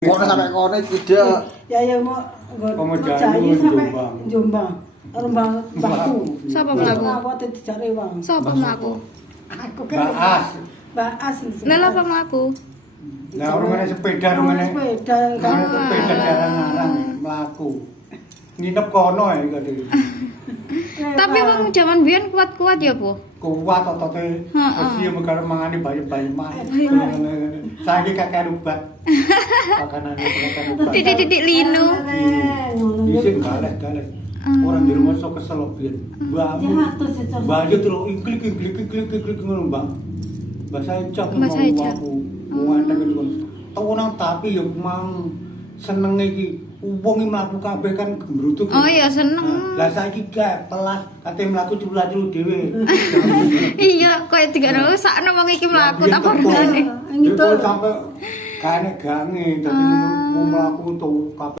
Kono sampai kono tidak. Ya mau Pemujaan sampai Jombang. Jombang. Rembang baku. Sapa mlaku? Apa dicari wong. Sapa mlaku? Aku Mbak As. Mbak As. Lha apa mlaku? Nah, orang sepeda, orang sepeda. sepeda jarang-jarang melaku. Nginep kono ya tadi. Tapi wong jaman biyen kuat-kuat ya, Bu. Kuat otote, mesti mengkaro mangane banyak-banyak mah. Saiki kakek rubat. Makanane kakek rubat. Titik-titik linu. Isin galak-galak. Orang di rumah sok kesel biyen. Mbakmu terus iklik ngono, Mbak. Bahasa Ecak Bahasa Ecak. Muatan gitu. Tahunan tapi ya mang seneng iki wong iki mlaku kabeh kan gembrutuk. Oh iya seneng. Lah saiki gak telat kate mlaku culu-culu dhewe. Iya, koyo digaro sakno wong iki mlaku tak pamane. Itu sampai kane gange dadi mlaku tuh kabeh